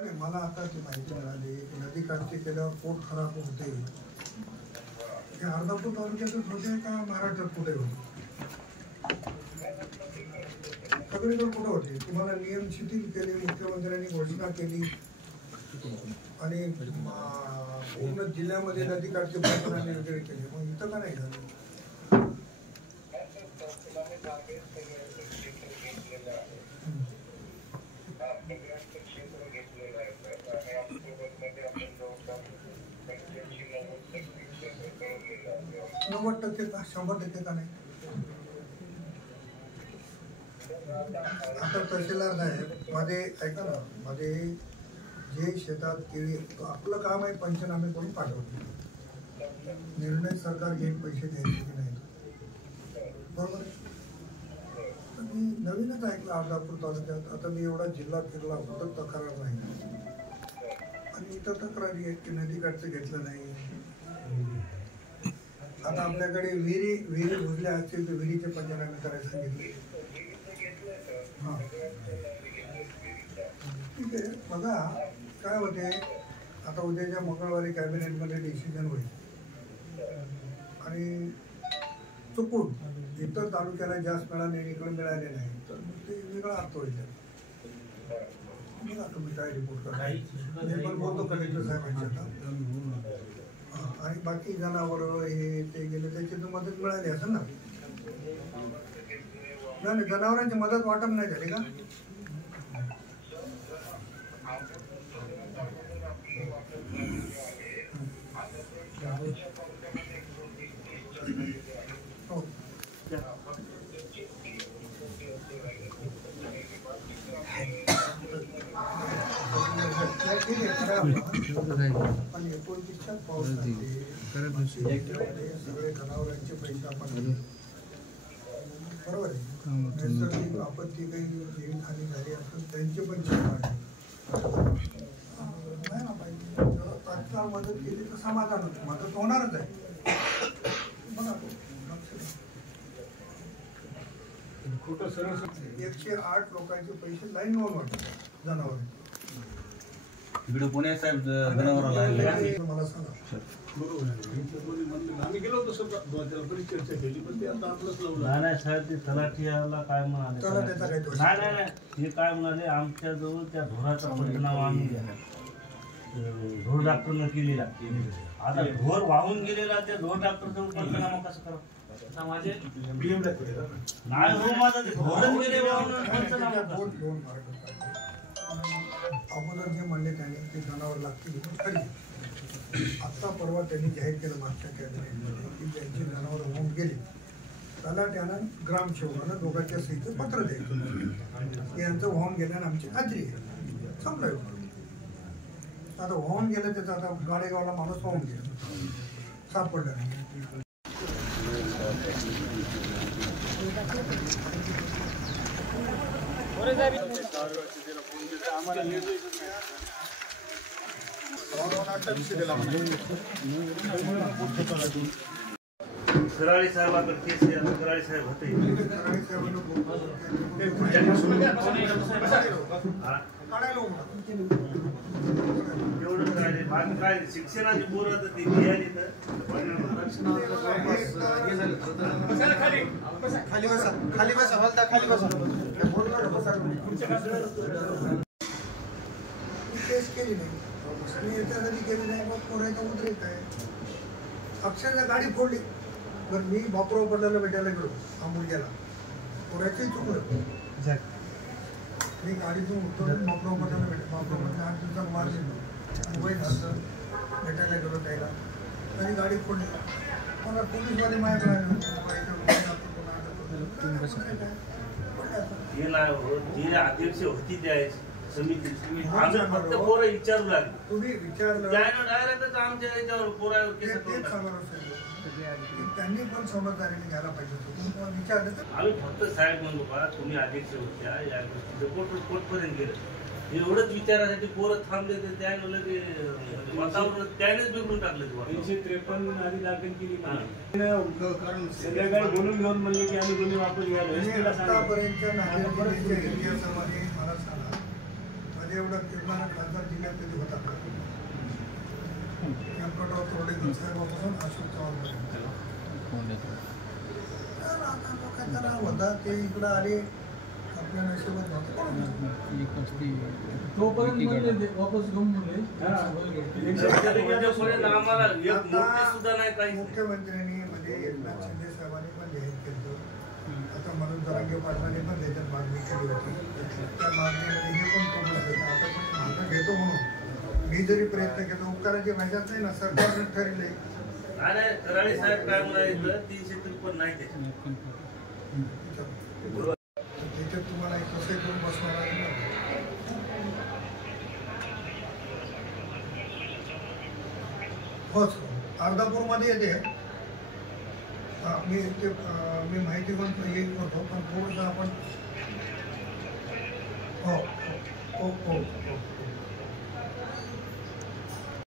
मला आता ती माहिती मिळाली की नदी काठची केल्यावर पोट खराब होते. हे अर्धापूर तालुक्यातच होते का महाराष्ट्रात कुठे होते? सगळीकडे कुठे होते? तुम्हाला नियम शिथिल केले, मुख्यमंत्र्यांनी घोषणा केली आणि पूर्ण जिल्ह्यामध्ये नदी काठचे प्रकरणाने वगैरे केले, मग इथं का नाही झालं? नव्वद टक्के का 100% का नाही? आता तहसीलदार साहेब मध्ये ऐका ना, मध्ये जे शेतात केळी, आपलं काम आहे पंचनामे करून पाठवतो. निर्णय सरकार घेऊन पैसे द्यायचे की नाही, बरोबर आहे. मी नवीनच ऐकलं अर्धापूर तालुक्यात. आता मी एवढा जिल्हा फिरला, कुठं तक्रार नाही. आणि इथं तक्रारी आहेत की नदीकाठचं घेतलं नाही. आता आपल्याकडे विहिरी बुजल्या असतील तर विहिरीचे पंचनामे करायला सांगितले. हां ठीक आहे. बघा काय होते, आता उद्याच्या मंगळवारी कॅबिनेटमध्ये डिसिजन होईल आणि चुकून इतर तालुक्याला जास्त मिळाले आणि इकडे मिळाले नाही तर ते वेगळा अर्थ होईल. बघा तुम्ही काय रिपोर्ट करा. मी पण बोलतो कलेक्टर साहेबांच्या आणि बाकी जनावरं हे ते गेले त्याची तर मदत मिळाली असेल ना? नाही, जनावरांची मदत वाटप नाही झाली का? हो ठीक आहे, खरं पण 29च्या पाऊस सगळे जनावरांचे पैसे आपण बरोबर आहे. नैसर्गिक आपत्ती काही जीवितहानी झाली असेल त्यांचे पण नाही ना पाहिजे. तात्काळ मदत केली तर समाधान होतं. मदत होणारच आहे. बघा 108 लोकांचे पैसे लाईन वर वाटतात जनावर. इकडे पुणे साहेब जनावराला मला सांगा. आम्ही गेलो होतो चर्चा केली पण ते आता आपलंच नाही साहेब, ते तलाठीला काय म्हणाले, त्याचा काही दोष नाही हे काय म्हणाले, आमच्या जवळ त्या ढोराचा पंचनामा आम्ही ढोर डॉक्टरनं केलेला. आता ढोर वाहून गेलेला त्या ढोर डॉक्टर जवळ पंचनामा कसं करा? नाही हो, माझा ते ढोरच गेले वाहून पंचनामा करा. अगोदर जे म्हणले त्यांनी ते जनावर लागतील खरी. आत्ता परवा त्यांनी जाहीर केलं मागच्या कॅबिनेटमध्ये की ज्यांची जनावर होऊन गेली त्याला त्यानं ग्रामसेवकानं दोघांच्या सहीचं पत्र द्यायचं. यांचं वाहून गेल्यानं आमची खात्री आहे. संपलं. आता वाहून गेलं त्याचा आता गाडेगावला माणूस वाहून गेला, सापडलं नाही. कराळी साहेबांकडे केस आहे. कराळी साहेब होते एवढं करायचे. बाकी काय शिक्षणाची बोर ती मिळाली तर खाली बसा, खाली बसा, हलता खाली बसा. केस केली नाही, मी याच्यासाठी केली नाही. मग पोरायचा उद्रेक आहे. अक्षरशः गाडी फोडली. बरं मी बापराव पडल्याला भेटायला गेलो आंबुलग्याला, पोरायचंही चुकलं. मी गाडीतून उतरून बापराव पडल्याला भेटलो. बापराव पडल्या 8 दिवसात मारले मोबाईल असतं भेटायला गेलो त्याला, तरी गाडी फोडली. मला पोलीसवाले माझ्याकडे आले ती अध्यक्ष होती त्या समिती. आम्ही फक्त पोरं विचारू लागले. तुम्ही विचारलं डायरेक्ट आमच्या याच्यावर पोरावर केस त्यांनी पण समजदारीने घ्यायला पाहिजे. विचारलं तर आम्ही फक्त साहेब म्हणलो बा तुम्ही अध्यक्ष होत्या या गोष्टीचं कोर्टपर्यंत गेलं. एवढंच विचारासाठी पोरं थांबले तर त्याने लगे वातावरण त्यानेच बिघडून टाकलं. 353 आधी दाखल केली. संध्याकाळी बोलून घेऊन म्हणले की आम्ही दोन्ही वापस घ्यायला. आतापर्यंतच्या नागरिकांच्या इतिहासामध्ये मला सांगा, एवढा फिरणारा खासदार जिल्ह्यात कधी होता का? व्यंकटराव तोरडेकर साहेबापासून अशोक चव्हाणपर्यंत. तर आता काय करा होता ते इकडं आले आपल्या नशिबात नव्हतं. तोपर्यंत म्हणले ते वापस घेऊन म्हणले आम्हाला एक नोटीस सुद्धा नाही काही. मुख्यमंत्र्यांनी म्हणजे एकनाथ शिंदे साहेबांनी पण जाहीर केलं. आता मनोज जरांगे पाटलांनी पण त्याच्यात मागणी केली होती. त्या मागणीमध्ये हे पण कबूल केलं. आता पण मागणं घेतो म्हणून मी जरी प्रयत्न केला उपकाराची भाषात नाही ना सरकारने ठरले. कराळे साहेब काय म्हणायचं 353 नाही त्याच्यात. त्याच्यात तुम्हाला एक कसं करून बसणार आहे ना. होच अर्धापूरमध्ये येते. मी माहिती पण येईल करतो पण थोडंसं आपण हो हो हो हो